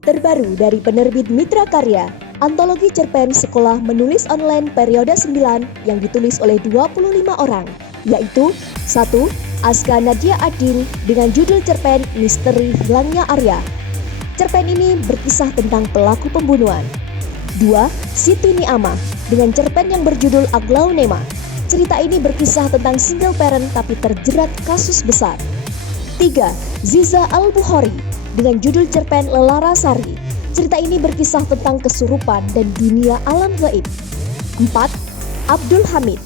Terbaru dari penerbit Mitra Karya, antologi cerpen sekolah menulis online periode 9 yang ditulis oleh 25 orang, yaitu 1. Aska Nadia Adin dengan judul cerpen Misteri Hilangnya Arya. Cerpen ini berkisah tentang pelaku pembunuhan. 2. Siti Niamah dengan cerpen yang berjudul Aglaonema. Cerita ini berkisah tentang single parent tapi terjerat kasus besar. 3. Ziza Al-Bukhari dengan judul cerpen Lelara Sari. Cerita ini berkisah tentang kesurupan dan dunia alam gaib. 4. Abdul Hamid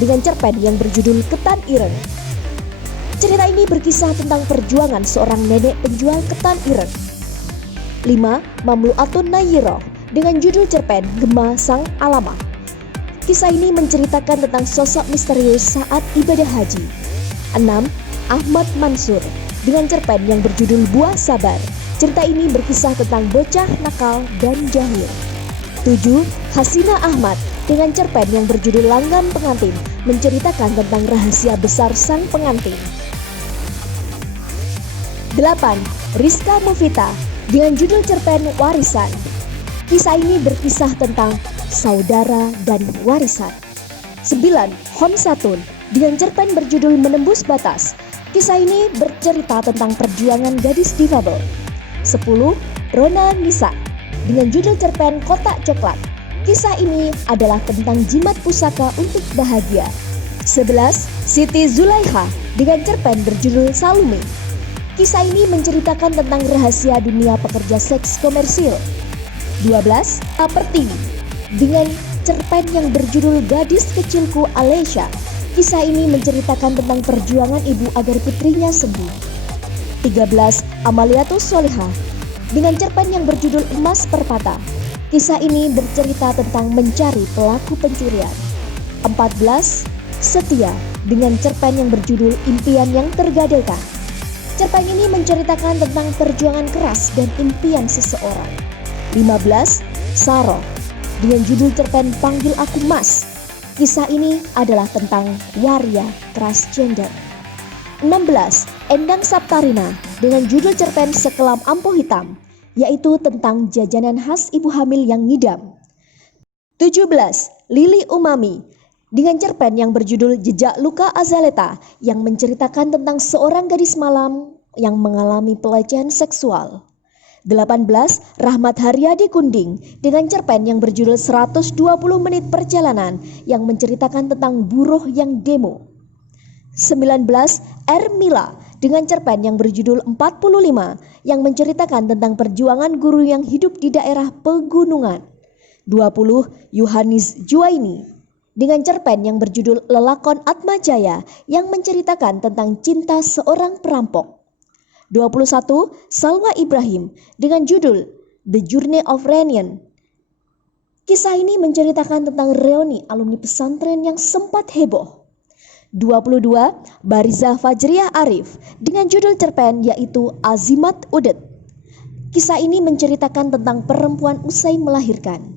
dengan cerpen yang berjudul Ketan Ireng. Cerita ini berkisah tentang perjuangan seorang nenek penjual ketan ireng. 5. Mamlu'atun Nayiroh dengan judul cerpen Gema Sang Alamah. Kisah ini menceritakan tentang sosok misterius saat ibadah haji. 6. Ahmad Mansur dengan cerpen yang berjudul Buah Sabar. Cerita ini berkisah tentang bocah nakal dan jahil. 7. Hasina Ahmad dengan cerpen yang berjudul Langgam Pengantin, menceritakan tentang rahasia besar sang pengantin. 8. Rizka Mufita dengan judul cerpen Warisan. Kisah ini berkisah tentang saudara dan warisan. 9. Hon Satun dengan cerpen berjudul Menembus Batas. Kisah ini bercerita tentang perjuangan gadis difabel. 10. Rona Nisa dengan judul cerpen Kotak Coklat. Kisah ini adalah tentang jimat pusaka untuk bahagia. 11. Siti Zulaiha dengan cerpen berjudul Salome. Kisah ini menceritakan tentang rahasia dunia pekerja seks komersil. 12. Pertiwi dengan cerpen yang berjudul Gadis Kecilku Alesya. Kisah ini menceritakan tentang perjuangan ibu agar putrinya sembuh. 13. Amaliatus Soleha dengan cerpen yang berjudul Emas Perpata. Kisah ini bercerita tentang mencari pelaku pencurian. 14. Setia dengan cerpen yang berjudul Impian yang Tergadaikan. Cerpen ini menceritakan tentang perjuangan keras dan impian seseorang. 15. Saro dengan judul cerpen Panggil Aku Mas. Kisah ini adalah tentang waria transgender. 16. Endang Saptarina dengan judul cerpen Sekelam Ampuh Hitam, yaitu tentang jajanan khas ibu hamil yang ngidam. 17. Lili Umami dengan cerpen yang berjudul Jejak Luka Azaleta, yang menceritakan tentang seorang gadis malam yang mengalami pelecehan seksual. 18. Rahmat Haryadi Kunding dengan cerpen yang berjudul 120 Menit Perjalanan, yang menceritakan tentang buruh yang demo. 19. Mila dengan cerpen yang berjudul 45 yang menceritakan tentang perjuangan guru yang hidup di daerah pegunungan. 20. Yohanis Juwaini dengan cerpen yang berjudul Lelakon Atmajaya yang menceritakan tentang cinta seorang perampok. 21. Salwa Ibrahim dengan judul The Journey of Reunion. Kisah ini menceritakan tentang reuni alumni pesantren yang sempat heboh. 22. Bariza Fajriah Arif dengan judul cerpen yaitu Azimat Udet. Kisah ini menceritakan tentang perempuan usai melahirkan.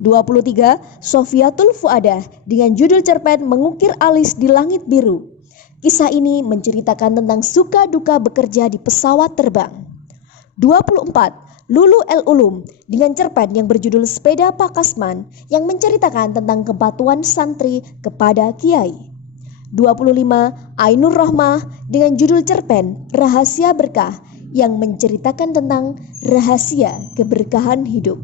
23. Sofiatul Fuadah dengan judul cerpen Mengukir Alis di Langit Biru. Kisah ini menceritakan tentang suka duka bekerja di pesawat terbang. 24. Lulu El Ulum dengan cerpen yang berjudul Sepeda Pak Kasman, yang menceritakan tentang kepatuhan santri kepada kiai. 25. Ainur Rohmah dengan judul cerpen Rahasia Berkah, yang menceritakan tentang rahasia keberkahan hidup.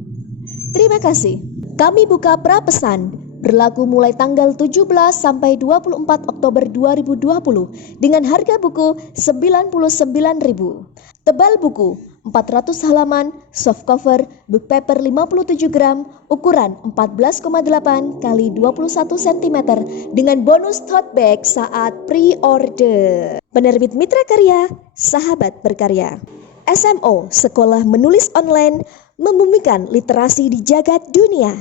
Terima kasih. Kami buka prapesan berlaku mulai tanggal 17 sampai 24 Oktober 2020 dengan harga buku Rp99.000. Tebal buku 400 halaman, soft cover, book paper 57 gram, ukuran 14,8 x 21 cm dengan bonus tote bag saat pre-order. Penerbit Mitra Karya, sahabat berkarya. SMO, Sekolah Menulis Online, membumikan literasi di jagat dunia.